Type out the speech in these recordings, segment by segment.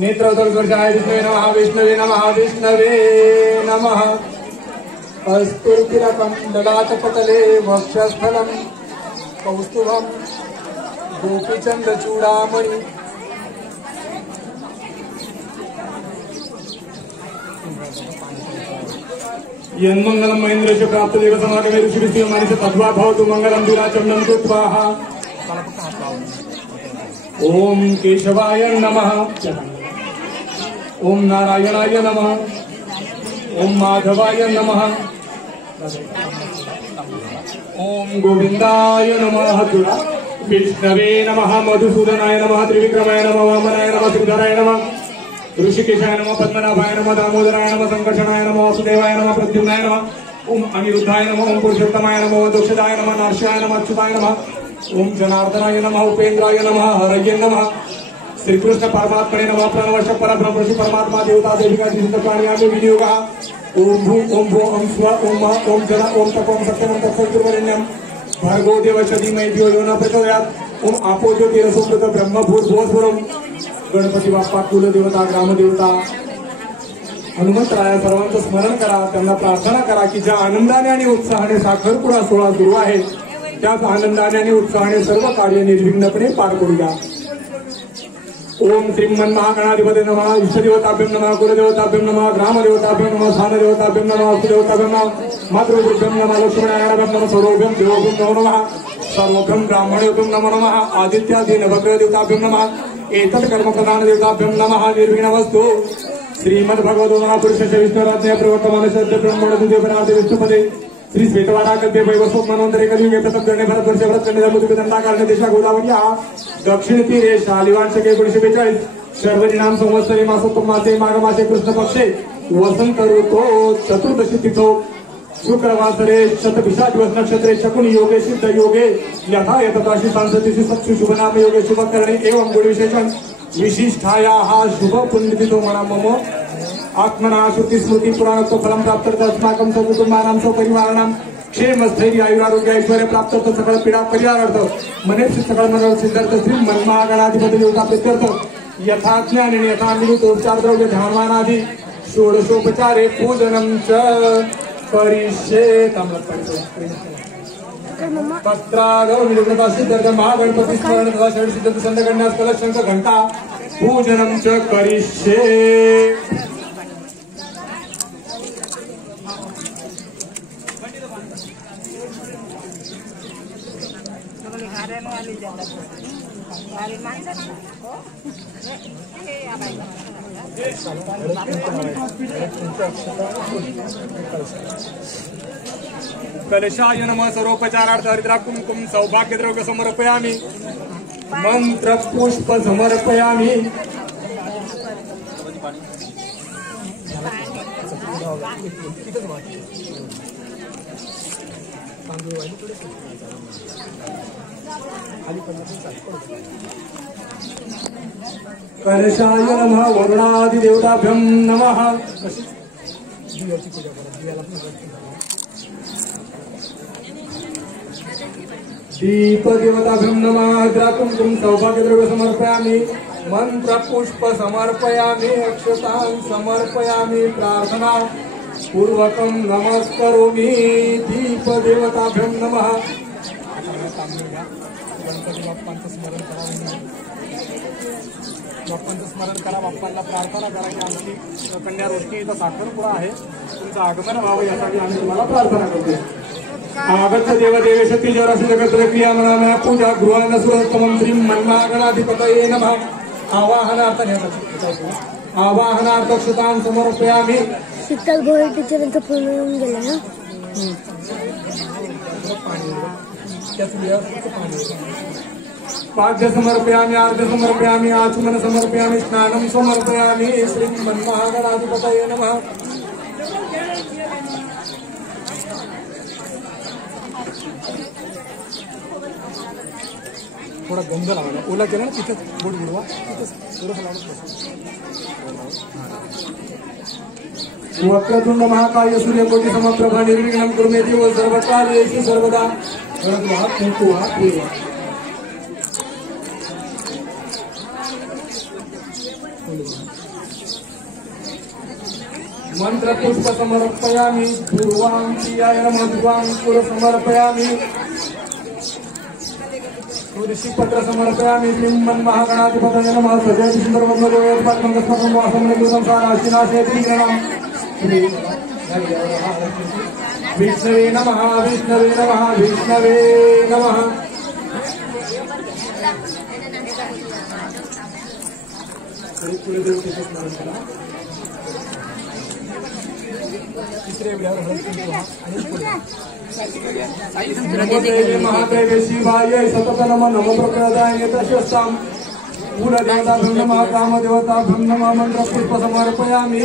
नेत्रोदर्शनाय विष्णवे नमः विष्णवे नमः विष्णवे नमः। कस्तूरितिलकं ललाटपटले वक्षस्थलं कौस्तुभं गोपीचन्द्रचूडामणि। यन्मंगलं महेन्द्रस्य प्राप्त देव समागमे ऋषिभिः मनुष्य तद्वा भवतु मंगलं विराचमनं कृत्वा। ओम केशवाय नमः, ओम नारायणाय नमः, ओम माधवाय नमः, ओम गोविंदाय नमः, विष्णवे नमः, मधुसूदनाय नमः, त्रिविक्रमाय नमः, वामनाय नमः, श्रीधराय नमः, ऋषिकेशाय नमः, पद्मनाभाय नमः, दामोदराय नमः, संकर्षणाय नमः, वासुदेवाय नमः, प्रद्युम्नाय नमः, ओम अनिरुद्धाय नमः, ओम पुरुषोत्तमाय नमः, दोक्षदाय नमः, नार्षाय नमः, अच्युताय नमः, ओम जनार्दनाय नमः, उपेन्द्राय नमः, हरये नमः, श्रीकृष्ण परमात्मने नमः, प्रणवश परब्रह्म ऋषि परमात्मा देवता देविका सिद्ध प्राणियामि विनियोगः। ओम भू ओम भो ओम स्व ओम मा ओम जन ओम तप ओम सत्यम ओम तत्सवितुर्वरेण्यं भर्गो देवस्य धीमहि धियो यो न प्रचोदयात्। ओम आपो ज्योतिरसोमृत ब्रह्म भूर्भुवस्वरं। गणपती बाप्पा, कुलदेवता, ग्रामदेवता, हनुमंतराया सर्वांचं स्मरण करा, त्यांना प्रार्थना करा की ज्या आनंदाने आणि उत्साहाने साखरपुडा सोहळा सुरू आहे त्याच आनंदाने आणि उत्साहाने सर्व कार्य निर्विघ्नपणे पार करूया। ओम श्रीमन्महागणाधिपते नमः, इष्टदेवताभ्यं नमः, कुलदेवताभ्यं नमः, ग्रामदेवताभ्यं नमः, स्थानदेवताभ्यं नमः, कुलदेवताभ्यं नमः, मातृभ्यं नमः, लक्ष्मीनारायणाभ्यं नमः, सर्वभ्यं देवोभ्यं नमो नमः, सर्वभ्यं ब्राह्मणेभ्यं नमो नमः, आदित्यादि नवग्रहदेवताभ्यं नमः, एतत् कर्मप्रधान देवताभ्यं नमः। निर्विघ्नमस्तु। श्रीमद्भगवतो महापुरुषस्य विष्णुराज्ञया प्रवर्तमानस्य ब्रह्मणोदेवनाथे विष्णुपदे श्री श्वेतवाराकल्पे वैवस्वत मन्वन्तरे कलियुगे प्रथमकरणे भरतवर्षे भरतखण्डे दंडाकारणे देशा गोदावरी दक्षिण तीरे शालिवांशके 1942 शर्वरीनाम संवत्सरे मासोत्तम मासे माघ मासे कृष्ण पक्षे वसंत ऋतो चतुर्दशी तिथो शुक्रवासरे शतभिषा दिवस नक्षत्रे शकुनी योगे सिद्ध योगे यथा यथाशी सांसतिषु सत्सु शुभ नाम योगे शुभकरणे एवं गुण विशेषण विशिष्टायाः शुभ पुण्यतिथो मना मम आत्मना श्रुति स्मृति पुराणत्व फलं प्राप्त अस्माकं सकुटुंबानां सपरिवाराणां क्षेम स्थैर्य आयुरारोग्य ऐश्वर्य प्राप्त सकळ पीडा परिहारार्थ मनेप्सित सकळ मनोरथ सिद्धार्थ श्री मन्महागणाधिपती देवता प्रीत्यर्थ यथा ज्ञान यथा निरुत उपचार द्रव्य ध्यानमानादि षोडशोपचारे पूजनं च करिष्ये। पत्रागम निरुपता सिद्धार्थ महागणपती स्मरण तथा षड सिद्ध संदगण्यास कलशंक घंटा पूजनं च करिष्ये। कलशाय नमः, सर्वोपचारार्थ हरिद्रा कुंकुम सौभाग्यद्रव्य समर्पयामि, मंत्र पुष्प समर्पयामि। कलशाय नमः, वरुणादिदेवताभ्यं नमः। दीपदेवताभ्यं नमः, हरिद्रा कुंकुम सौभाग्यद्रव्य समर्पयामि, मंत्र पुष्प समर्पयामि, अक्षतां समर्पयामि, प्रार्थना पूर्वकं नमस्करोमि। दीपदेवताभ्यं नमः। गणपती बाप्पांचं स्मरण करा, बाप्पांचं स्मरण करा, बाप्पांना प्रार्थना करा की आमची कन्या रोशनी इथं साखरपुडा आहे, तुमचं आगमन व्हावं यासाठी आम्ही तुम्हाला प्रार्थना करतो। आगच्छ देवदेवेश तिजोरासि जगत्र क्रिया मनामया पूजा गृहान सुरतमं श्री मन्महागणाधिपतये नमः। आवाहनार्थ क्षतां समर्पयामि। शीतल गोळे टीचरांचं फोन येऊन गेला ना, पाद्य समर्पयामि, आर्घ्य समर्पयामि, आचमन समर्पयामि, स्नानं समर्पयामि। श्री मन्महागणाधिपतये नमः। थोडा गंध लावला, ओला केला ना तिथं बोट बुडवा, तिथंच थोडंसं लावलं। वक्रतुंड महाकाय सूर्यकोटि समप्रभा निर्विघ्नं कुरु मे देव सर्वकार्येषु सर्वदा। मंत्र पुष्प समर्पयामि पूर्वां प्रियाय मध्वांकुर समर्पयामि तुलसी पत्र समर्पयामि श्रीमन् महागणाधिपतये नमः सजय सुंदरवदनोत्पादनं संसाराशिनाशे त्रिगणं विष्णवे नमः विष्णवे नमः विष्णवे नमः महादेवे शिवाय सतत नम नम प्रप्रदाय तस्यां कुलदेवताभ्यं नमः कामदेवताभ्यं नमः मंत्र पुष्प समर्पयामि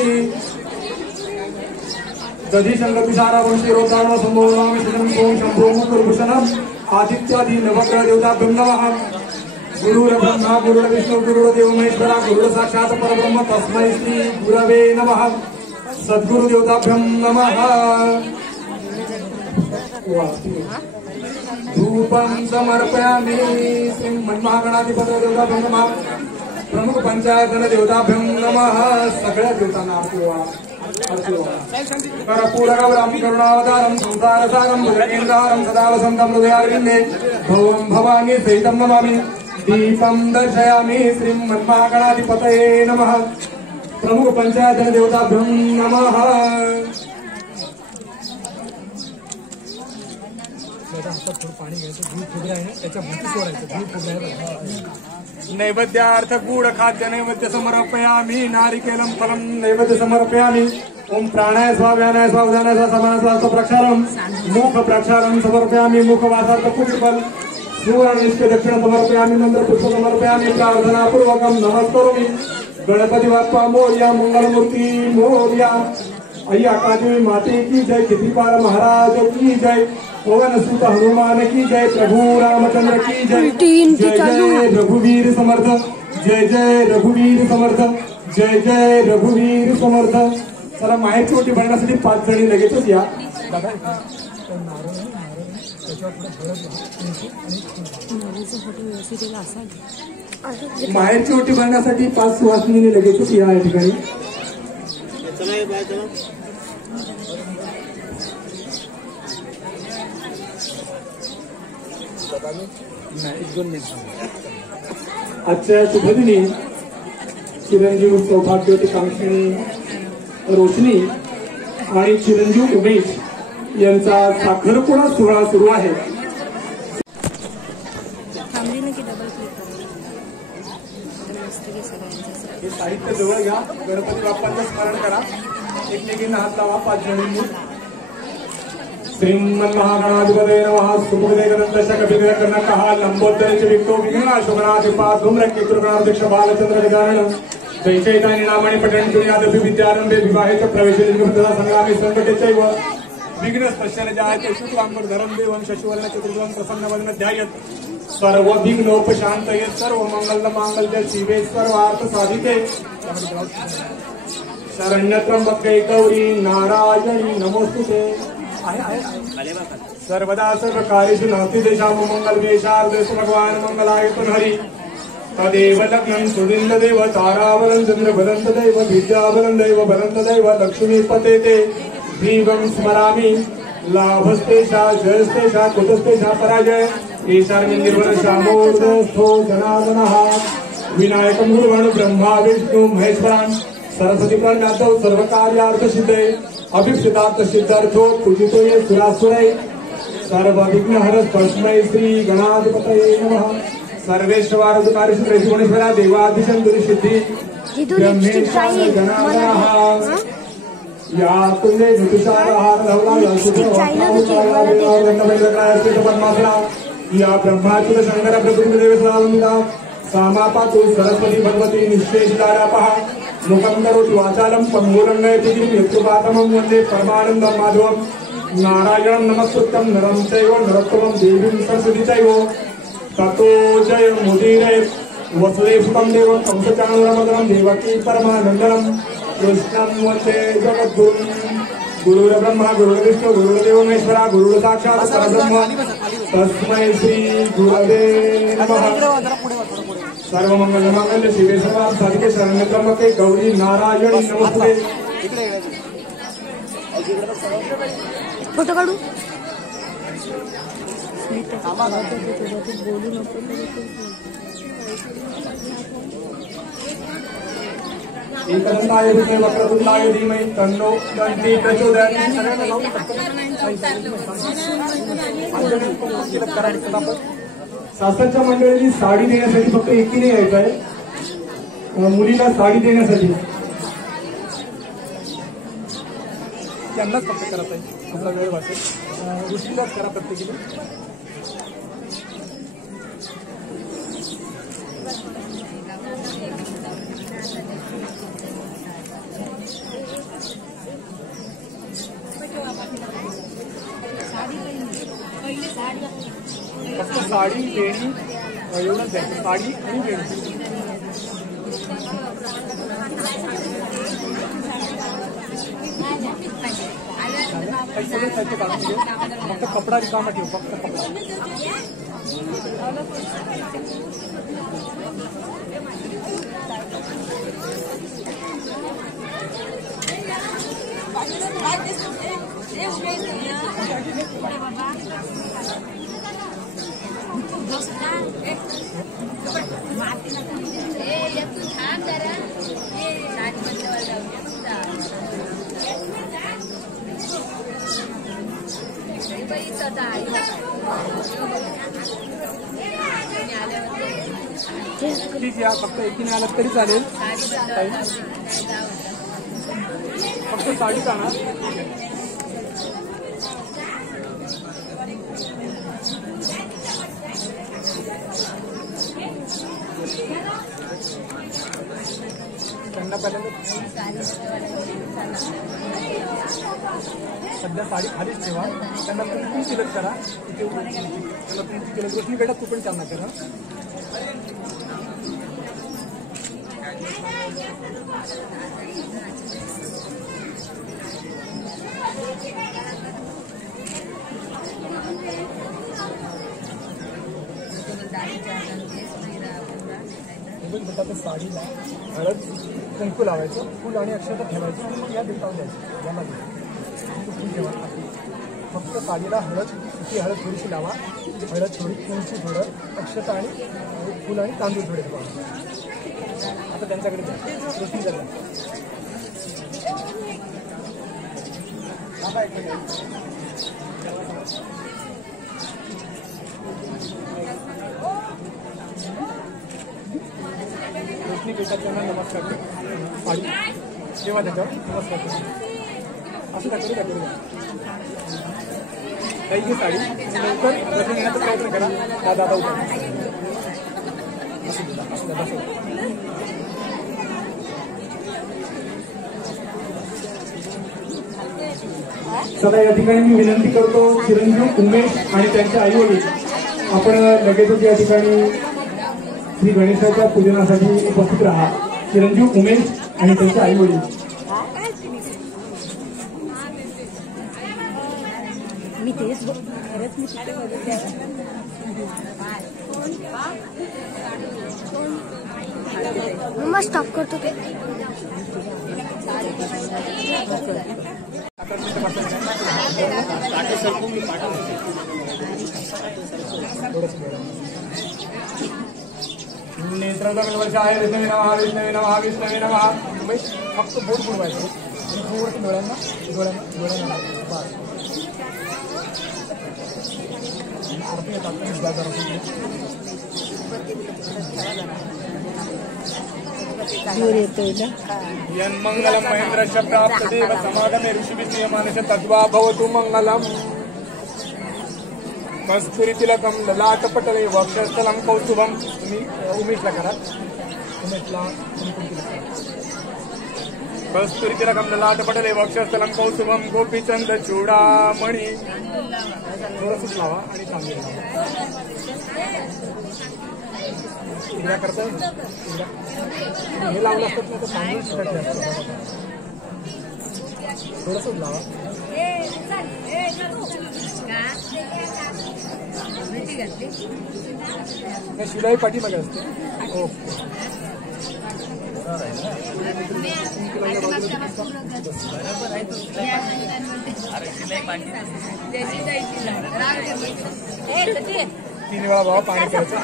दधि संगतिसारावंशी रोताण संभोगामि शरणं शंभो मुकुरभूषणम् आदित्यादि नवग्रह देवताभ्यं नमः गुरुर्ब्रह्मा गुरुर्विष्णु गुरुर्देव महेश्वरा गुरुर् साक्षात् परब्रह्म तस्मै श्री गुरवे नमः सद्गुरु देवताभ्यं नमः धूपं समर्पयामि श्रीमन्महागणाधिपतये देवताभ्यं नमः प्रमुख पंचायतन देवताभ्यं नमः सगळ्या देवतांना कर्पूरगौरं करुणावतारं संसारसारं भुजगेन्द्रहारं सदा वसन्तं हृदयारविन्दे भवं भवानी सहितं नमामि दीपं दर्शयामि श्रीमन्महागणाधिपतये नमः प्रमुख पंचायतन देवताभ्यं नमः पाणी घ्यायचं दूध फुगलं आहे ना त्याच्या भूती सोडायचं दूध फुगलं नैवेद्यार्थ गुड खाद्य नैवेद्य समर्पयामि नारिकेलं फलं नैवेद्य समर्पयामि ओम प्राणाय स्वाव्यानाय स्वावधानाय समानाय स्वास्थ प्रक्षालनं मुख प्रक्षालनं समर्पयामि मुखवासार्थ पुष्पफल सुवर्णनिष्ठ दक्षिण समर्पयामि मंत्र पुष्प समर्पयामि प्रार्थनापूर्वकं नमस्करोमि गणपति बाप्पा मोरया मंगलमूर्ति मोरया अय्या कादेवी माते की जय कृतिपाल महाराज की जय पवन सुत हनुमान की जय प्रभु रामचंद्र की जय जय जय रघुवीर समर्थ जय जय रघुवीर समर्थ जय जय रघुवीर समर्थ चला माहेरची ओटी भरण्यासाठी 5 जणी लगेचच या माहेरची ओटी भरण्यासाठी 5 सुवासिनी लगेचच या ठिकाणी आजच्या शुभदिनी चिरंजीव सौभाग्यवती कांक्षिणी रोशनी आणि चिरंजीव उमेश यांचा साखरपुडा सोहळा सुरू आहे हे साहित्य जवळ घ्या गणपती बाप्पांचं स्मरण करा एकमेकींना हात लावा 5 जणींनी श्रीमन्महागणाधिपतये नमः सुमुखदेवदत्तस्य कपिकर्णकः लंबोदरस्य विक्तो विघ्नाशोकनाधिपा धूम्रकेतुर्गणाध्यक्ष बालचंद्र गजानन दैचैतानि नामानि पठन्ति यादपि विद्यारंभे विवाहे च प्रवेशे लिंगप्रदा संग्रामे संकटेचैव विघ्नस्पश्यन् जायते शुक्लांबर धरं देवं शशिवर्ण चतुर्भुजं प्रसन्नवदनं ध्यायेत् सर्वविघ्नोपशान्तये सर्वमङ्गलमाङ्गल्ये शिवे सर्वार्थसाधिके शरण्यत्र्यंबके गौरी नारायणी नमोस्तुते सर्वदा सर्व कार्येषु नास्ति देशां मंगल वेशार्देश भगवान मंगलाय हरि तदेव लग्नं सुदिन्ददेव ताराबलं चन्द्रबलं तदैव विद्याबलं दैव बलं तदैव लक्ष्मीपते ते दीवं स्मरामि लाभस्तेषा जयस्तेषा कुतस्तेषा पराजय ईशान्यनिर्वरशामोर्धस्थो जनार्दनः विनायकं गुरुगण ब्रह्मा विष्णु महेश्वरान् सरस्वती प्रणतौ सर्वकार्यार्थसिद्धे अभिप्सितार्थ सिद्धार्थो पूजितो ये सुरासुरै सर्वविघ्नहर तस्मै श्री गणाधिपतये नमः सर्वेश्वराधिकारी श्री त्रिभुवनेश्वरा देवाधिशंकरी सिद्धि ब्रह्मेश्वर जनार्दनः या तुल्ये ऋतुषारहार धवला या पद्मासना या ब्रह्माच्युत शंकर प्रकृतिदेव सदावंदिता सामापातु सरस्वती भगवती निश्चेषितारापः मुखं करोति वाचालं पङ्गुलं नयति गिरिं यत्कृपातमं वन्दे परमानन्दं माधवं नारायणं नमस्कृत्यं नरं चैव नरोत्तमं देवीं सरस्वती चैव ततो जयमुदीरये वसुदेवसुतं देवं कंसचाणूरमदनं देवकी परमानन्दनं कृष्णं वन्दे जगद्गुरुं गुरुर्ब्रह्मा गुरुर्विष्णु गुरुर्देवो महेश्वरा गुरुर् साक्षात् परब्रह्म तस्मै श्री गुरवे नमः सर्वमंगल शिवे सर्वार्थ साधिके शरण्य त्र्यंबके गौरी नारायणी नमोस्तुते. फोटो काढू. बोलू नको. एकदंताय विष्णु वक्रतुंडाय धीमहि तन्नो दन्ति प्रचोदयात्. सासरच्या मंडळींनी साडी देण्यासाठी फक्त एकीने यायचं आहे. मुलीला साडी देण्यासाठी त्यांनाच फक्त करत आहे. आपला वेळ वाचेल. गोष्टीलाच करा प्रत्येकीने. फक्त साडी वेणी एवढंच द्यायचं. साडी आणि वेणी. सगळे साहित्य काढून घे. फक्त कपडा रिकामा ठेव. फक्त कपडा. ठीक आहे. फक्त एकीने आलात तरी चालेल. फक्त साडी आणा. त्यांना पहिल्यांदा सध्या साडी खालीच ठेवा. त्यांना तुम्ही सिलेक्ट करा. तिथे त्यांना तुमची केलं गोष्टी भेटा. तू पण त्यांना करा. साडीला हळद कुंकू लावायचं. फुल आणि अक्षता ठेवायचं. आणि मग या देतावून द्यायचं. याला फुल ठेवा. फक्त साडीला हळद सुकी हळद थोडीशी लावा. हळद थोडी कुंकू थोडं अक्षता आणि फुल आणि तांदूळ थोडे ठेवा. आता त्यांच्याकडे द्या. रोशनी द्या. रोशनी बेटा त्यांना नमस्कार कर. साडी तेव्हा त्याच्यावर नमस्कार कर. असं दाखवू दाखवू द्या. काही घे साडी. लवकर रोशनी घेण्याचा प्रयत्न करा. दादा उद्या असं द्या. असं द्या. सदा या ठिकाणी मी विनंती करतो चिरंजीव उमेश आणि त्यांचे आई वडील आपण लगेचच या ठिकाणी श्री गणेशाच्या पूजनासाठी उपस्थित राहा. चिरंजीव उमेश आणि त्यांचे आई वडील. मी तेच खरंच मी तिथे मग स्टॉप करतो ते. नेत्रवर्षाय विष्णवे नमः विष्णवे नमः विष्णवे नमः. फक्त बोट बुडवायचं. डोळ्यांना यन्मंगलम महेंद्रस्य प्राप्त देव समागमे ऋषिभिः नियमानस्य तद्वा भवतु मंगलम. कस्तुरी तिलकम ललाटपटले वक्षस्थलं कौस्तुभम. तुम्ही उमेशला करा. उमेशला कस्तुरी तिलकम ललाटपटले वक्षस्थलं कौस्तुभम गोपीचंद चूडामणी. थोडंसंच लावा आणि तांदूळ लावा. उद्या करताय. हे लावलं असतात ना तर तांदूळ सुटले असतात. थोडंसंच लावा. शिलाई पाठीमागे असते. ओके. तीन वेळा बाबा पाणी करायचं.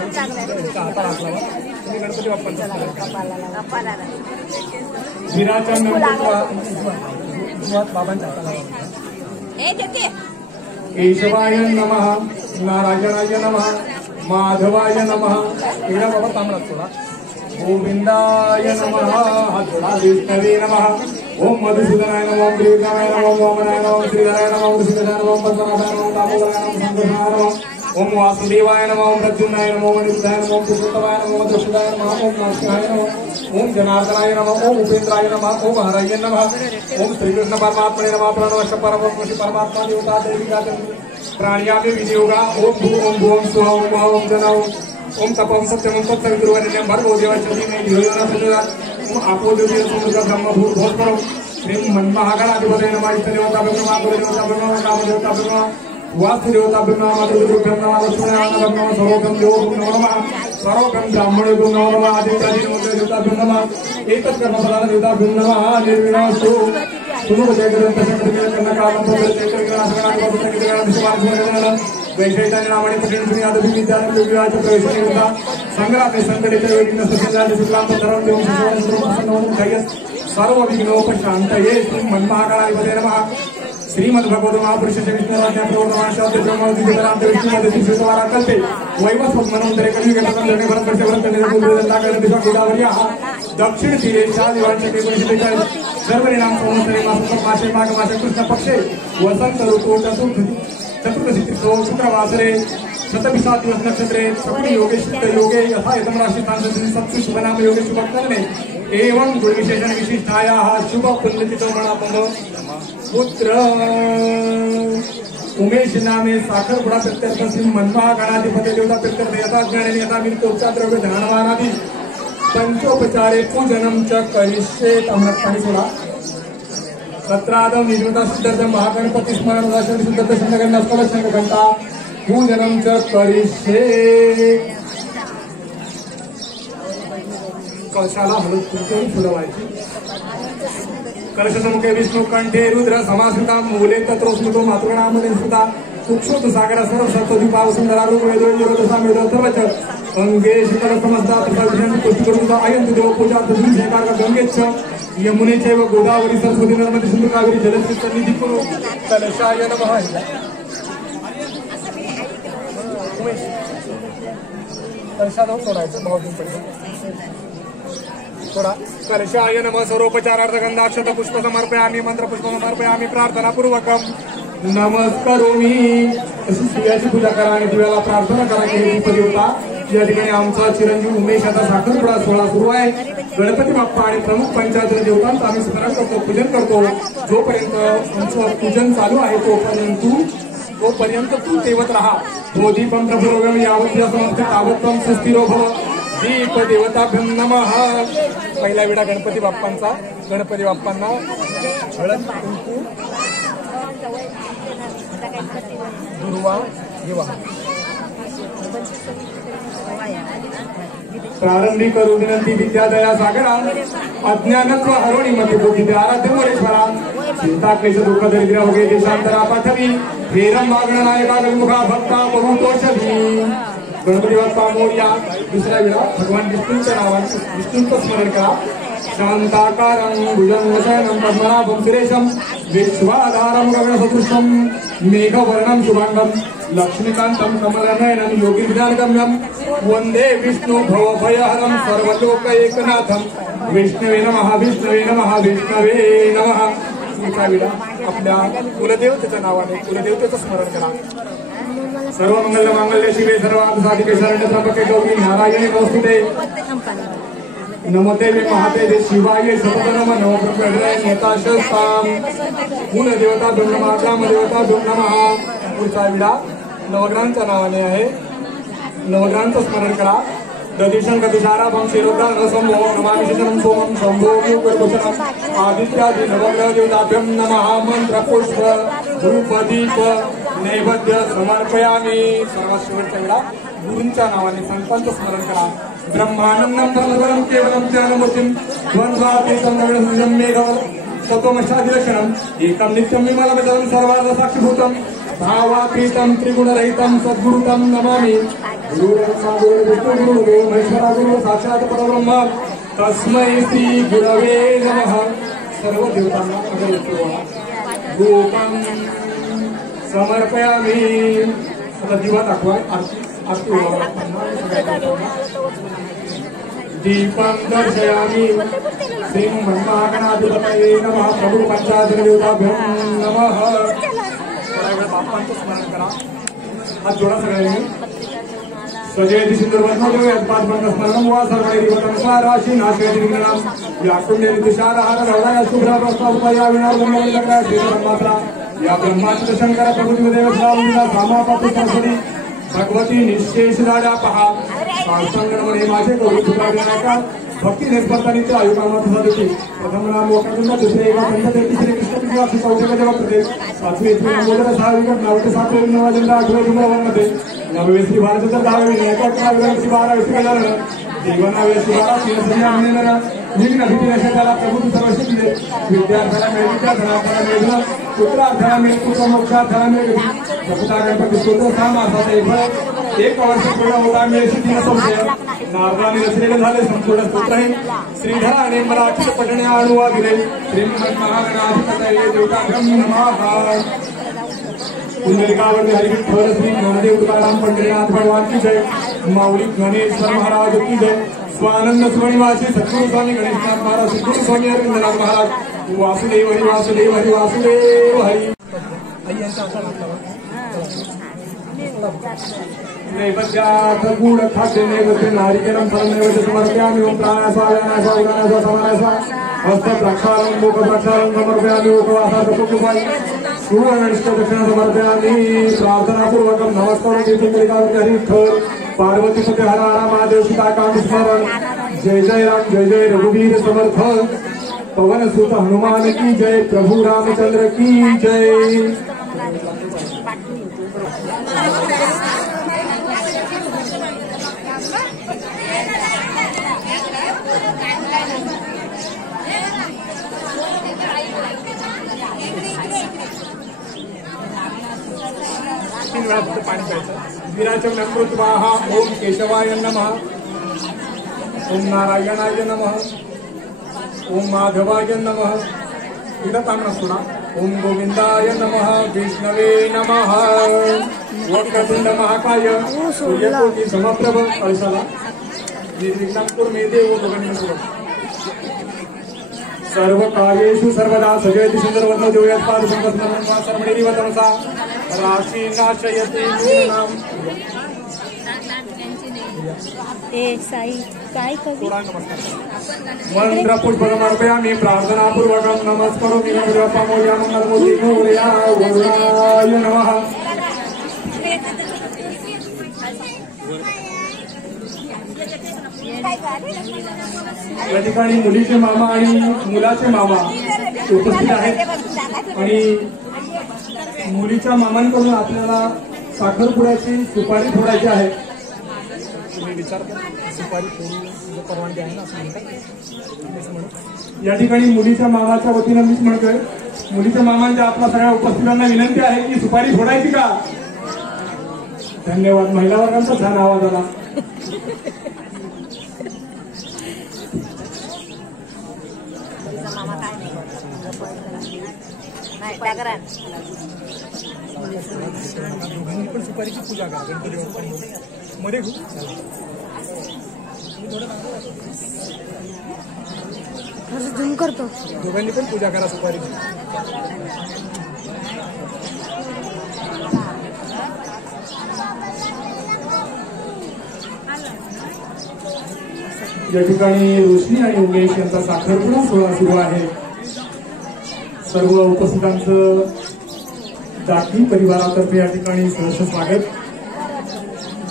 हाता हात लावा. तुम्ही गणपती बाप्पांचा विराचन बाबांच्या हाताला केशवाय नमः, नारायणाय नमः, माधवाय नमः. एवढा बाबा तांबडा थोडा. गोविंदाय नमः, हात जोडा. विष्णवे नमः. ओम मधुसूदनाय नमः, ओम त्रिविक्रमाय नमः, ओम वामनाय नमः, ओम श्रीधराय नमः, ओम श्रीधराय नमः, ओम पद्मनाभाय नमः, ओम दामोदराय नमः, ओम संकर्षणाय नमः, ओम वासुदेवाय नमः, ओम प्रद्युम्नाय नमः, ओम अनिरुद्धाय नमः, ओम पुरुषोत्तमाय नमः, ओम दशरथाय नमः, ओम नासिकाय नमः, ओम जनार्दनाय नमः, ओम उपेन्द्राय नमः, ओम हराय नमः, ओम श्रीकृष्ण परमात्मने नमः. प्रणवश्च परमपुरुष परमात्मा देवता देविका प्राण्यामि विनियोगा. ओम भू ओम भूम स्वाहा ओम महा ओम जना ओम तपम सत्यम तत्सवितुर्वरेण्यं भर्गो देवस्य धीमहि धियो यो नः प्रचोदयात्. ओम आपो देवस्य समुद्रं ब्रह्म भूर्भुवस्वरं श्रीं मन्महागणाधिपतये नमः. इष्टदेवता ब्रह्मा कुलदेवता ब्रह्मा कामदेवता ब्रह्मा वास्तुदेवता ब्रह्मा मातृदेवता नमः. लक्ष्मणाय नमः. सर्वोपम देवो नमः. सर्वोपम ब्राह्मणो नमः. आदित्यादि देवता नमः. एतत् कर्मफलाय देवता नमः. निर्विनाशो वैशेषाने नावाने पठण आदि विद्यार्थी प्रवेश संग्रामे संकटेच्या वेळी शुक्लांतर देऊन सर्व विघ्नोपशांतये श्री मन्महाकाळाधिपतये नमः. श्रीमद्भगवत महापुरुष विष्णुराज्ञा प्रवर्तमान शास्त्र ब्रह्मविद्युतरांत विष्णुमध्यवारा कल्पे वैवस्वन्मनोन्तरे कलियुगे भरतवर्षे भरतखंडे गोदावरी दक्षिण तीरे शादिवांचे 1942 सर्वरिणाम संवत्सरे मासे माघ मासे कृष्ण पक्षे वसंत ऋतू चतुर्दशी तिथो शुक्रवासरे शतभिषा दिवस नक्षत्रे सप्तमी योगे शुद्ध योगे यथा यतम राशि सप्तु शुभ नाम योगे शुभ करणे एवं गुण विशेषण विशिष्टायाः शुभ पुण्यतिथो मणापम पुत्र उमेश नामे साखरपुडा प्रत्यर्थ श्री मन्महागणाधिपती देवता प्रत्यर्थ यथा ज्ञानेन यथा मिलितोपचार द्रव्य धनवानादि पंचोपचारे पूजनम च करिष्ये. अमृत पाणी सोडा. सत्रादम निर्मता सिद्धार्थ महागणपती स्मरण दर्शन सिद्धार्थ संगणना स्कलशंग घंटा पूजनम च करिष्ये. कलशाला हळद कुंकू फुलवायची. कलशसमुखे विष्णू कंठे रुद्र समाश्रिता मूले तत्रो स्मृतो मातृणामध्ये स्मृता कुक्षोत सागरा सर्व सत्वदीपा सुंदरा रूप वेदो योगदशा मेदो सर्वच अंगे शीतल समजता तथा विषयाన్ని पुष्टी करून आयंत देव पूजा तद्विष एकार गंगेच्छ यमुनेचैव गोदावरी सरस्वती नर्मदे सिंधु कावेरी जलस्रोत सन्निधि कुरु. कलशाय नमः. कलशाला सोडायचं भावजून पडलं थोडा. कलशाय नमः. सर्वोपचारार्थ गंधाक्षत पुष्प समर्पयामि मंत्र पुष्प समर्पयामि प्रार्थनापूर्वकम नमस्कारोमी. अशी दिव्याची पूजा करा आणि दिव्याला प्रार्थना करा की दीपदेवता या ठिकाणी आमचा चिरंजीव उमेश आता साखरपुडा सोहळा सुरू आहे. गणपती बाप्पा आणि प्रमुख पंचायत देवतांचं आम्ही स्मरण करतो पूजन करतो. जोपर्यंत आमचं पूजन चालू आहे तोपर्यंत तू तेवत राहा. दीपम प्रभुरोगम यावत्या समर्थ तावत्वम सुस्थिरो भव. दीप देवताभ्यं नमः. पहिला विडा गणपती बाप्पांचा. गणपती बाप्पांना हळद कुंकू दुर्वा घेवा. प्रारंभी करू विनंती विद्यादया सागरा अज्ञानत्व हरोणी मध्ये बुद्धी आराध्य मोरेश्वरा चिंता क्लेश दुःख दरिद्र वगैरे देशांतरा पाठवी हेरम मागण नायका गणमुखा भक्ता बहुतोषधी. गणपती बाप्पा मोरया. दुसरा वेळा भगवान विष्णूंच्या नावाने विष्णूंचं स्मरण करा. शांताकारं भुजंगशयनं पद्मनाभं सुरेशं विश्वाधारं गगनसदृशं मेघवर्णं शुभांगं लक्ष्मीकान्तं कमलनयनं योगिर्ज्ञानगम्यं वन्दे विष्णु भवभयहरं सर्वलोकैकनाथं. विष्णवे नमः. विष्णवे नमः. विष्णवे नमः. आपल्या कुलदेवतेच्या नावाने कुलदेवतेचं स्मरण करा. सर्व मंगल मांगल्य शिवे सर्वार्थसाधिके शरण्य त्र्यंबके गौरी नारायणी नमोस्तुते. नमते मे महादेवे शिवाय सतत नम नवप्रभृतये नेताशस्ताम. कुलदेवता नमः. ग्रामदेवता नमः. पुढचा विडा नवग्रहांच्या नावाने आहे. नवग्रहांचं स्मरण करा. ददिशंक तुषाराभं शिरोग्रह समो नमामि शिशरं सोमं शंभो योगकोशनम् आदित्यादि नवग्रह देवताभ्यं नमः. मंत्र पुष्प धूप दीप नैवेद्य समर्पयामी. सर्वात शेवटच्या वेळा गुरूंच्या नावाने संतांचं स्मरण करा. ब्रह्मानंदम ब्रह्मवरम केवलम ज्ञानमूर्तिम द्वंद्वातीतं नवीनं मेघवं तत्त्वमशाधिलक्षणम् एकं नित्यं विमलमिदं सर्वार्थ साक्षीभूतं भावातीतं त्रिगुणरहितं सद्गुरुतं नमामि. गुरुर्ब्रह्मा गुरुर्विष्णु गुरुर्देवो महेश्वरा गुरु साक्षात् परब्रह्म तस्मै श्री गुरवे नमः. सर्व देवतांना अगरबत्ती धूपं समर्पयामी. आता दिवा दाखवा. आरती दीपं दर्शयामी. श्री ब्रह्मागणाधिपतये नमः. प्रभु पंचाधिदेवताभ्यो नमः. बाप्पांचं स्मरण करा. हात जोडा सगळ्यांनी. सजयति सिंधुर्वन्मदेव यत्पाद स्मरणं वा सर्वैरिवतं साराशी नाशयति विघ्नां व्याकुण्यं तुषारहार रवणाय शुभ्र प्रस्तावया विनार्गमलग्रा श्री ब्रह्मात्रा या ब्रह्माच्युत शंकर प्रभुदेव श्रावणीला सामापातु सरस्वती भगवती निश्चेष लाडा पहा. सांगणमणे माझे कौतुक विनायका भक्ती निस्पर्धानित्य आयुकामात सदती. प्रथम नाम वकांना दुसरे एका पंच तिसरे कृष्ण किंवा चौथे जेव्हा प्रत्येक पाचवे मोदर सहा विकट नावटे सातवे नवाजंदा आठवे जुमरावांमध्ये नववे श्री भारत 10वे विनायका 11वे श्री 12वे श्री गजानन जीवनावे श्री 12 तीन संज्ञा निघ्न भीती नशकाला प्रभू सर्वस्व दिले. विद्यार्थ्याला मिळेल विद्यार्थ्याला मिळेल पुत्रार्थाला मिळेल पुत्र मोक्षार्थाला मिळेल. जपता गणपती स्तोत्र 6 मासाचा एक वर्ष पूर्ण होता मिळेल 3 संशय नारदाने रचलेले झाले संपूर्ण स्तोत्र आहे. श्रीधराने मराठी पठणे अनुवादिले. श्रीमद महागणाधिपतये देवताभ्यं नमः. कुंडलिकावरती हरिविठ्ठल श्री ज्ञानदेव तुकाराम पंढरीनाथ भगवान की जय. माऊली गणेश्वर महाराज की जय. स्वानंद सुवनिवासी सद्गुरु स्वामी गणेशनाथ महाराज सद्गुरु स्वामी अरविंदनाथ महाराज वासुदेव हरि वासुदेव हरि वासुदेव हरि. नैवेद्याथ गुड खाद्य नैवेद्य नारिकेलं फलं नैवेद्य समर्पयामि. ओम प्राणायाम उदानाय समानाय हस्त प्रक्षालन मुख प्रक्षालन समर्पयामि. उपवासार्थपूर्वक सूर्यनिष्ठ दक्षिणा समर्पयामि. प्रार्थनापूर्वकं नमस्कार कुंडलिकावरती हरिविठ्ठल पार्वती पते हर हर महादेव सीताकांत स्मरण. जय जय राम जय जय रघुवीर समर्थ. पवन सुत हनुमान की जय. प्रभु रामचंद्र की जय. तीन वेळा फक्त पाणी प्यायचं. विराचम नमृत्वाहा. ओम केशवाय नमः. ओम नारायणाय नमः. ओम माधवाय नमः. एकदा तांबडा सोडा. ओम गोविंदाय नमः. विष्णवे नमः. वक्रतुंड महाकाय सूर्यकोटि समप्रभ. कळसाला निर्विघ्नं मे देव भगवन्त. सर्व कार्येषु सर्वदा सजयति सुंदरवर्ण देवयत्पाद संकस्मरणं वा सर्वनिरिवतमसा राशि नाशयति नूनाम्. मंत्र पुष्प समर्पयामि. प्रार्थनापूर्वकं नमस्करोमि. नमोया मंगलमूर्ति मोरया वरुणाय नमः. या ठिकाणी मुलीचे मामा आणि मुलाचे मामा उपस्थित आहेत आणि मुलीच्या मामांकडून आपल्याला साखरपुड्याची सुपारी फोडायची आहे. तुम्ही विचार करा सुपारी फोडू परवानगी आहे ना असं म्हणतात. या ठिकाणी मुलीच्या मामाच्या वतीनं मीच म्हणतोय मुलीच्या मामांच्या आपल्या सगळ्या उपस्थितांना विनंती आहे की सुपारी फोडायची का. धन्यवाद. महिला वर्गांचा छान आवाज आला. दोघांनी पण सुपारीची पूजा करा. गणपती बाप्पा मध्ये झूम करतो. दोघांनी पण पूजा करा सुपारीची. या ठिकाणी रोशनी आणि उमेश यांचा साखरपुडा सोहळा सुरू आहे. सर्व उपस्थितांचं जाती परिवारातर्फे या ठिकाणी सहर्ष स्वागत.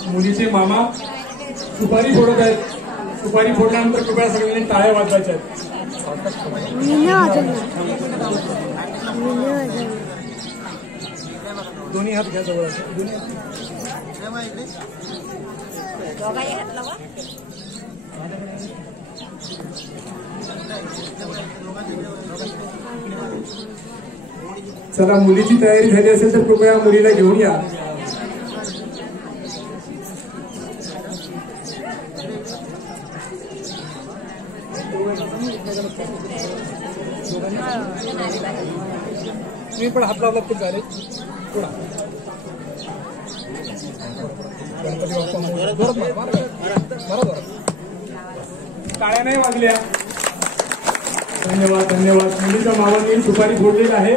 मुलीचे मामा सुपारी फोडत आहेत. सुपारी फोडल्यानंतर कृपया सगळ्यांनी टाळ्या वाजवायच्या आहेत. दोन्ही हात घ्या जवळ दोन्ही हात चला मुलीची तयारी झाली असेल तर कृपया मुलीला घेऊन या. तुम्ही पण हात लावला खूप झाले थोडा गणपती बाप्पा बरोबर टाळ्या नाही वाजल्या. धन्यवाद धन्यवाद. मुलीच्या मामांनी सुपारी फोडलेली आहे.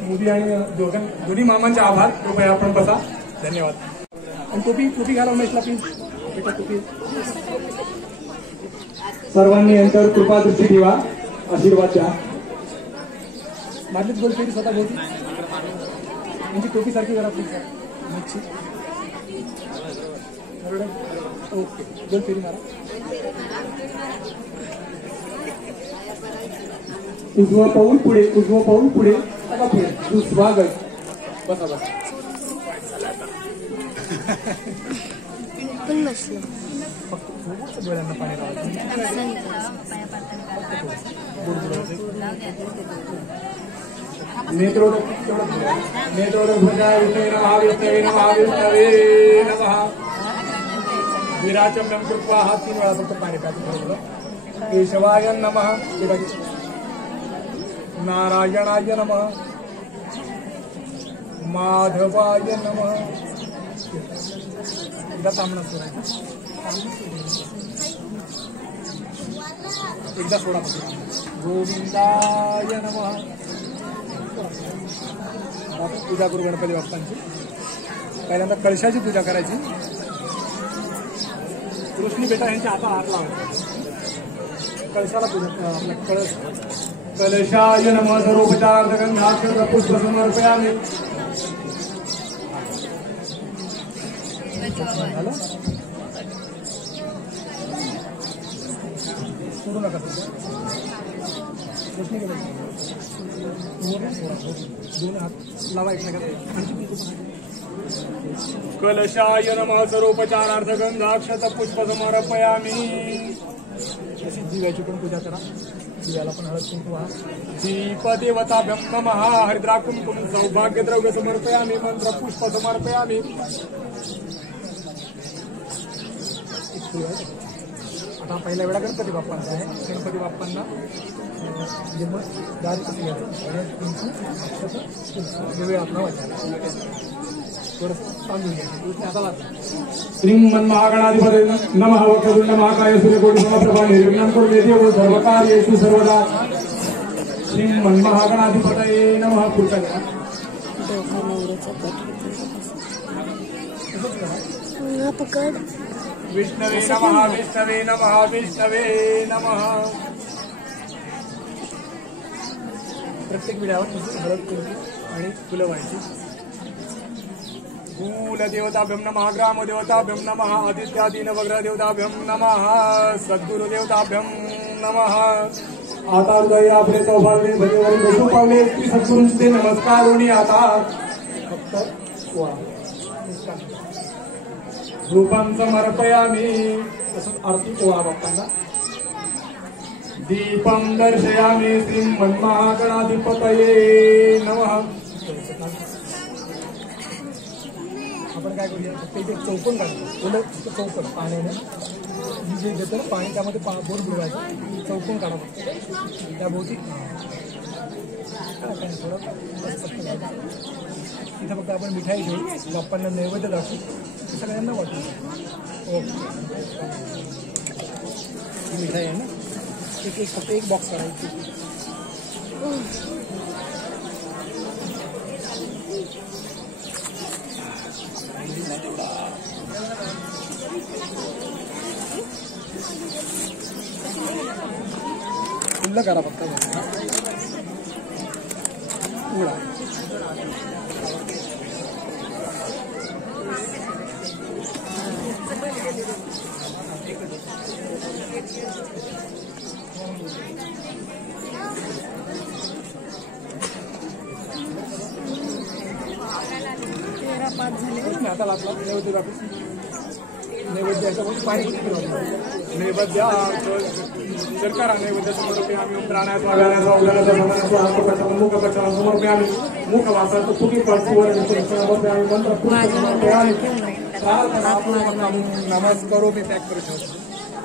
मुली आणि दोन्ही मामांचे आभार. कृपया आपण बसा. धन्यवाद. आणि टोपी घाला उमेशला प्लीज. बेटा टोपी. सर्वांनी यांच्यावर कृपा दृष्टी ठेवा. आशीर्वाद द्या. माझीच गोल फेरी स्वतः बोलती म्हणजे टोपी सारखी जरा प्लीज. ओके गोल फेरी मारा. उजवा पाऊल पुढे आता पुढे सुस्वागत. बसा बसा. पण बसलो फक्त थोडंसं डोळ्यांना पाणी लावायचं. नेत्रोडभ्रजा विष्णवे नमः विष्णवे नमः विष्णवे नमः. विराचम्यम कृत्वा हात 3 वेळा फक्त पाणी प्यायचं. केशवाय नमः. नारायणाय नमः. माधवाय नमः. एकदा तांबणा सोडायचा. एकदा सोडा. गोविंदाय नमः. पूजा करू गणपती बाप्पांची. पहिल्यांदा कळशाची पूजा करायची. कृष्णी बेटा यांच्या हाता हात लावायचा. कळशाला पूजा आपला कळश. कलशाय नमः. सर्वोपचार गंधाक्षर पुष्प समर्पयामि. झालं सोडू नका. कृष्णी दोन हात लावा एकमेकात. कलशाय नमः. सर्वोपचारार्थ गंधाक्षत पुष्प समर्पयामि. अशी दिव्याची पण पूजा करा. दिव्याला पण हळद कुंकू व्हा. दीपदेवताभ्यं नमः. हरिद्रा कुंकुम सौभाग्यद्रव्य समर्पयामि. मंत्र पुष्प समर्पयामि. आता पहिला वेळा गणपती बाप्पांचा आहे. गणपती बाप्पांना दारू कसं घ्यायचं. वेगवेगळ्या नावायचं थोडंसं तांदूळ घ्यायचं. आता श्रीमन्महागणाधिपते नमः. वक्रतुंड महाकाय सूर्यकोटि समप्रभा निर्विघ्नं कुरु मे देव सर्वकार्येषु सर्वदा. श्रीमन्महागणाधिपतये नमः. पुढचा पकड. विष्णवे नमः. विष्णवे नमः. विष्णवे नमः. प्रत्येक विड्यावर हळद कुंकू आणि फुलं व्हायची. कुलदेवताभ्यं नमः. ग्रामदेवताभ्यं नमः. आदित्यादि नवग्रह देवताभ्यं नमः. सद्गुरुदेवताभ्यं नमः. आता हृदय आपले सौभाग्य भजवरून बसू पावले. श्री सद्गुरूंचे नमस्कार होणी. आता फक्त रूपं समर्पयामि. असं आरती पोळा बाप्पांना. दीपं दर्शयामि. श्रीमन्महागणाधिपतये नमः. आपण काय करूया फक्त इथे चौकोन काढतो. ओलं चौकोन पाण्याने जे देतो ना पाणी त्यामध्ये बोर बुडवायचं. चौकोन काढा फक्त त्याभोवती. इथं फक्त आपण मिठाई घेऊ. बाप्पांना नैवेद्य दाखवू. सगळ्यांना वाटू. ओके मिठाई आहे ना. एक फक्त एक बॉक्स करायची. खुल्लं करा फक्त उघडा. आता लागला नैवेद्य दाखव. नैवेद्य याच्यामध्ये पाणी नैवेद्य सरकार नैवेद्य समर्पे आम्ही प्राण्याचा वागाण्याचा उदाहरणाचा समानाचा हातोकाचा मुखकचा समर्पे आम्ही मुख वासाचं तुकी परचीवर समर्पे आम्ही मंत्र समर्पे आम्ही प्रार्थना नमस्कारो मी त्याग करू शकतो.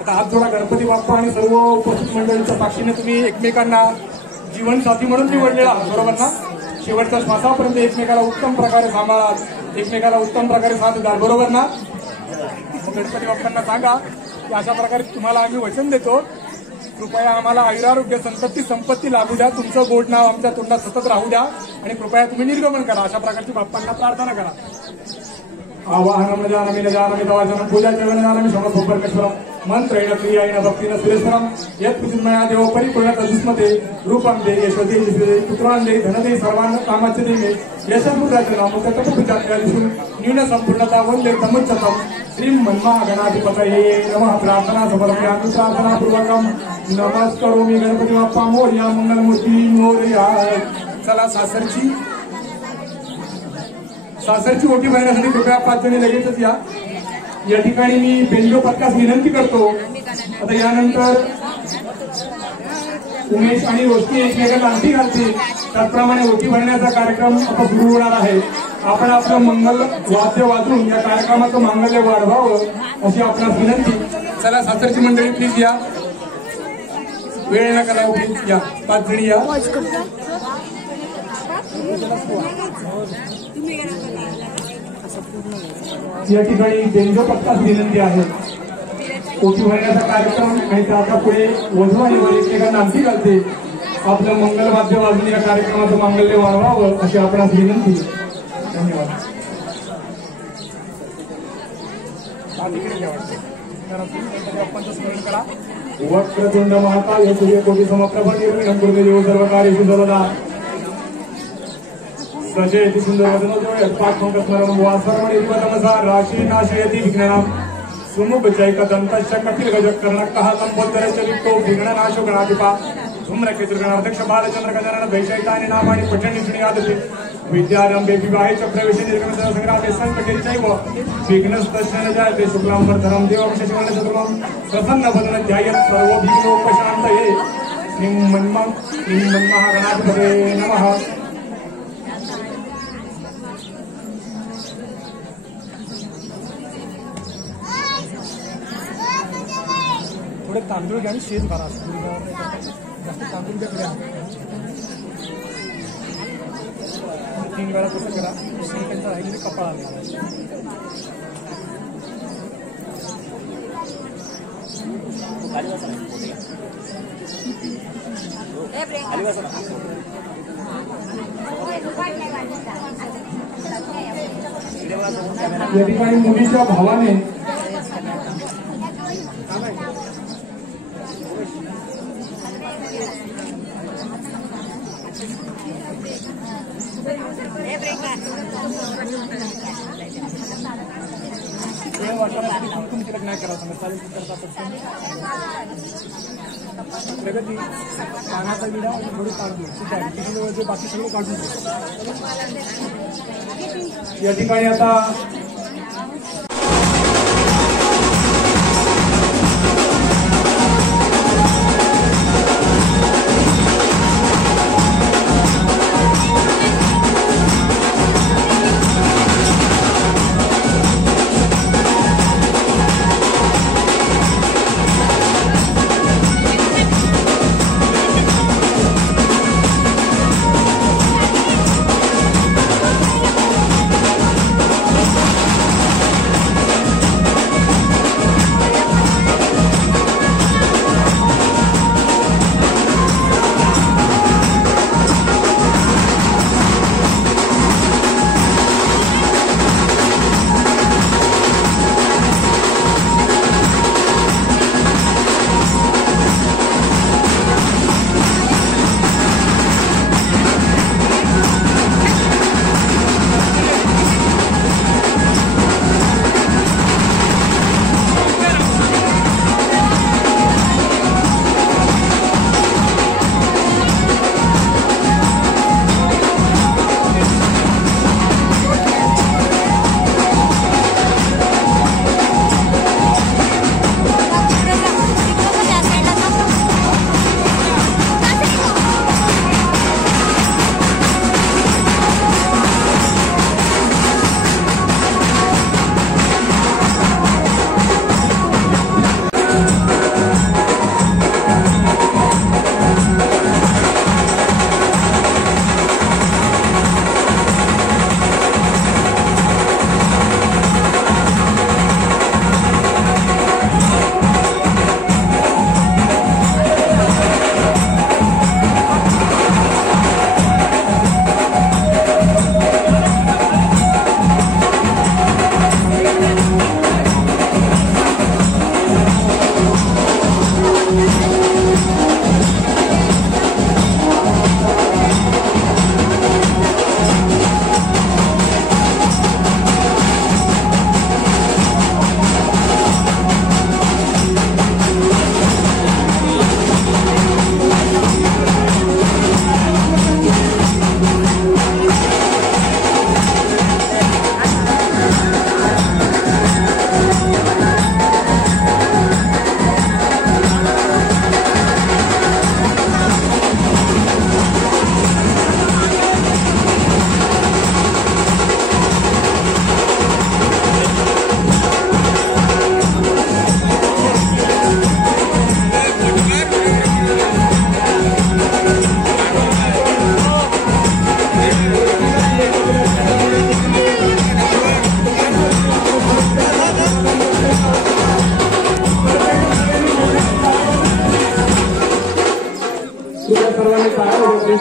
आता हात जोडा गणपती बाप्पा आणि सर्व उपस्थित मंडळींच्या साक्षीने तुम्ही एकमेकांना जीवनसाथी म्हणून निवडलेला आहात बरोबर ना. शेवटच्या श्वासापर्यंत एकमेकाला उत्तम प्रकारे सांभाळाल एकमेकाला उत्तम प्रकारे साथ द्याल बरोबर ना. गणपती बाप्पांना सांगा की अशा प्रकारे तुम्हाला आम्ही वचन देतो कृपया आम्हाला आयुरारोग्य संपत्ती लाभू द्या तुमचं गोड नाव आमच्या तोंडात सतत राहू द्या आणि कृपया तुम्ही निर्गमन करा अशा प्रकारची बाप्पांना प्रार्थना करा. आवाहनम जानमी न जानमी तवाचनं पूजा चरण जानमी समसोपरकेश्वरम मंत्रेण क्रियायेन भक्तिन सुरेश्वरम यत्पुजिन्मया देव परिपूर्णत दुष्मते रूपं दे यशोदे पुत्रान् दे धन दे सर्वान् कामाच्य दे मे यशमुद्राचं नाम तत्पुजात्यादिषु न्यून संपूर्णता वंदे तमुच्चतम श्री मन्महागणाधिपतये नमः. प्रार्थना समर्पयामि प्रार्थनापूर्वकं नमस्करोमि गणपती बाप्पा मोरया मंगलमूर्ती मोरया. चला सासरची ओटी भरण्यासाठी कृपया 5 जणी लगेचच या ठिकाणी मी बेंजो पथकास विनंती करतो. आता यानंतर उमेश आणि रोशनी एकमेकांना अंगठी घालतील त्याचप्रमाणे ओटी भरण्याचा कार्यक्रम आता सुरू होणार आहे. आपण आपलं मंगल वाद्य वाजवून या कार्यक्रमाचं मांगल्य वाढवावं अशी आपणास विनंती. चला सासरची मंडळी प्लीज या वेळ नका लावू प्लीज या 5 जणी या. या ठिकाणी बेंजो पथकास विनंती आहे ओटी भरण्याचा कार्यक्रम आणि त्याचा पुढे वधूवाणीवर एकमेकांना अंगठी घालते आपलं मंगल वाद्य वाजून या कार्यक्रमाचं मांगल्य वाढवावं अशी आपणास विनंती. धन्यवाद. वक्रतुंड महाकाय सूर्यकोटी समप्रभ निर्विघ्नं कुरु देव सर्वकार्येषु सर्वदा सचेति सुंदर वदनोजो पाठमंकस्मरणं वासरमणिपदमसा राशि नाशयति विघ्नानां सुमुखजैकदन्तश्च कपिलगजकर्णकः लम्बोदरश्च विक्तो विघ्ननाशो गणाधिपा धूम्रकेतुर्गणाध्यक्ष बालचंद्र गजानन वैशैतानि नामानि पठनिष्णियादति विद्यारंभे विवाहे च प्रवेशे निर्गमन संग्रामे संकटे चैव विघ्नस्तस्य न जायते शुक्लांबरधरं देवविशेषवर्णचतुर्भुजं प्रसन्नवदनं ध्यायेत् सर्वविघ्नोपशान्तये. श्रीं मन्महागणाधिपतये नमः. थोडे तांदूळ घ्या आणि शेत भरा जास्त तांदूळ घ्या 3 वेळा कसं करा त्यांचा राहिलेले कपाळ या ठिकाणी मुलीच्या भावाने कुमकुम तिलक नाही करावं चालेल प्रगती पानाचा विडा आणि थोडी तांदूळ जे बाकी सगळं काढून या ठिकाणी आता सर्वांनी टाळ्या वाजवा.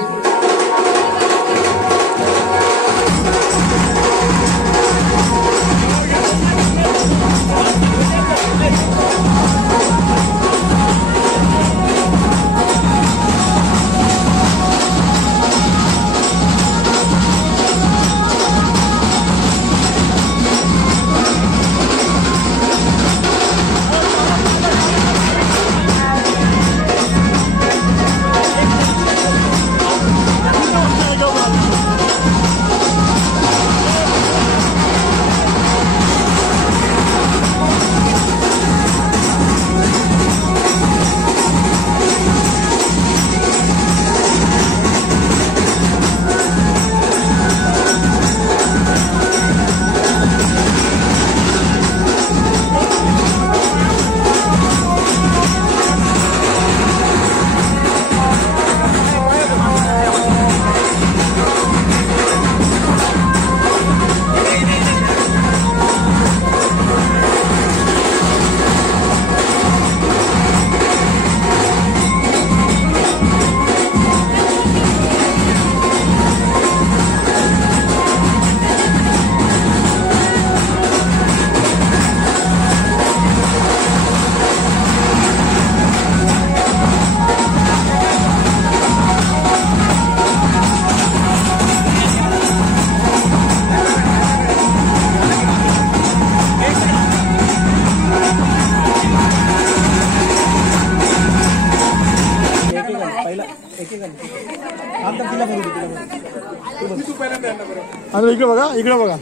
आता इकडे बघा, इकडे बघा.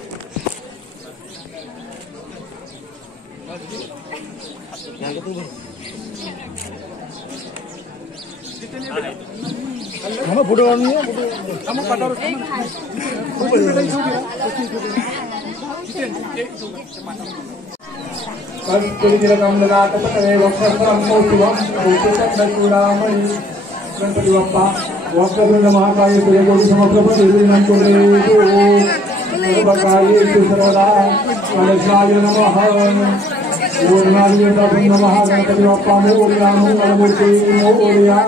फोटो काढून गणपती बाप्पा वाक्यवृंद महाकाय सूर्यकोटी समप्रभ गणेशाय नमः. नमः गणपती बाप्पा मोरया मंगलमूर्ती मोरया.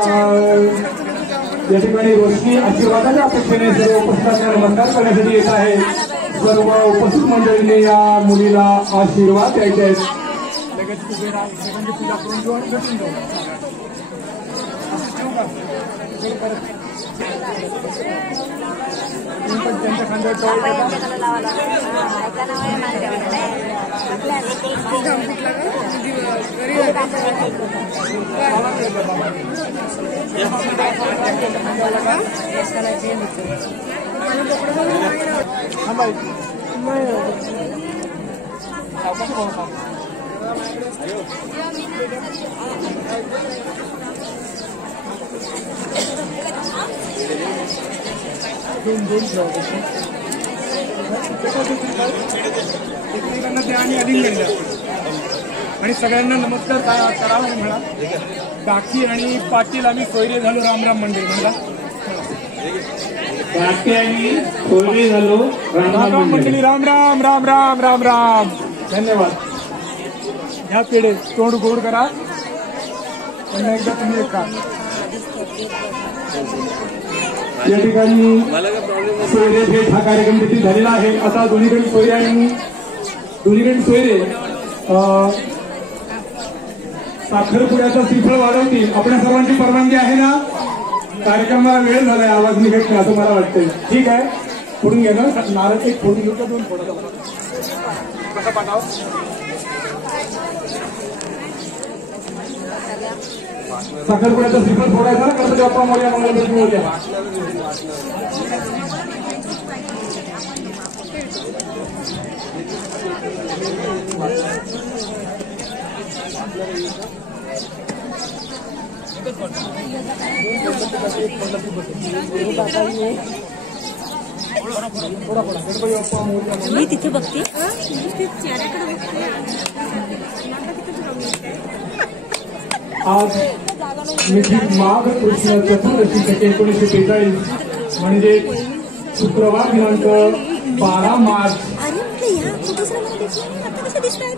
या ठिकाणी रोशनी आशीर्वादाच्या अपेक्षेने सर्व उपस्थितांना नमस्कार करण्यासाठी येत आहे. सर्व उपस्थित मंडळींनी या मुलीला आशीर्वाद द्यायचे आहेत. एकमेकांना त्या आणि आलिंगन द्या आणि सगळ्यांना नमस्कार करावा म्हणा. डाकी आणि पाटील आम्ही सोयरे झालो. राम राम मंडळी म्हणा. डाकी आणि सोयरे झालो. राम राम मंडळी. राम राम राम राम राम राम. धन्यवाद. ह्या पेढे तोंड गोड करा. पुन्हा एकदा तुम्ही एक का या ठिकाणी सोयरे भेट हा कार्यक्रम देखील झालेला आहे. आता दोन्हीकडे सोयरे आणि दोन्हीकडे सोयरे साखरपुड्याचा श्रीफळ वाढवतील. आपल्या सर्वांची परवानगी आहे ना? कार्यक्रमाला वेळ झालाय. आवाज निघत नाही असं मला वाटतंय. ठीक आहे, फोडून घ्या ना. नारळ एक फोडून घेऊ का? दोन फोडा कसा पाठाव. साखरपुड्याचा श्रीफळ फोडायचा ना. गणपती बाप्पा मोरया मंगलमूर्ती मोरया. मी तिथे बघते. आज मिथिक माघ कृष्ण चतुर्दशी 1943 म्हणजे शुक्रवार दिनांक 12 मार्च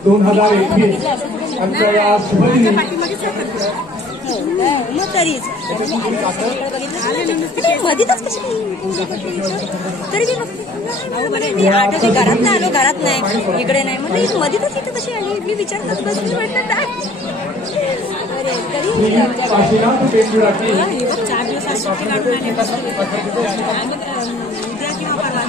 2021 आजच्या या शुभदिनी मग तरीच मधीतच कशी तरी मी बघते मी आठवते घरात नाही आलो, घरात नाही, इकडे नाही, म्हणजे मधीतच इथे कशी आली मी विचार करत बसली. म्हटलं अरे तरी 4 दिवस उद्या किंवा परवा